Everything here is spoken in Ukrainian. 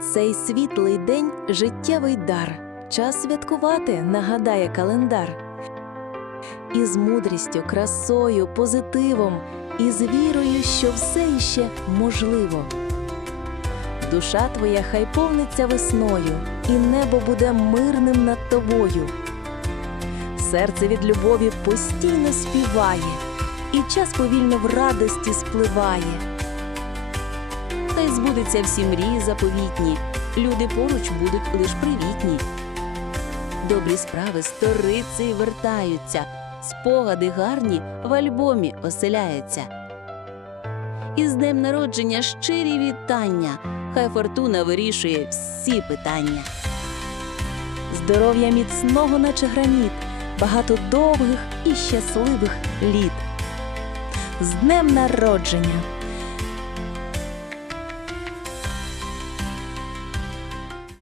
Цей світлий день життєвий дар. Час святкувати, нагадає календар. Із мудрістю, красою, позитивом, і з вірою, що все іще можливо. Душа твоя хай повниться весною, і небо буде мирним над тобою. Серце від любові постійно співає, і час повільно в радості спливає. Хай збудеться всі мрії заповітні, люди поруч будуть лиш привітні. Добрі справи сторицею вертаються, спогади гарні в альбомі оселяються. Із днем народження щирі вітання, хай фортуна вирішує всі питання. Здоров'я міцного, наче граніт, багато довгих і щасливих літ. З днем народження!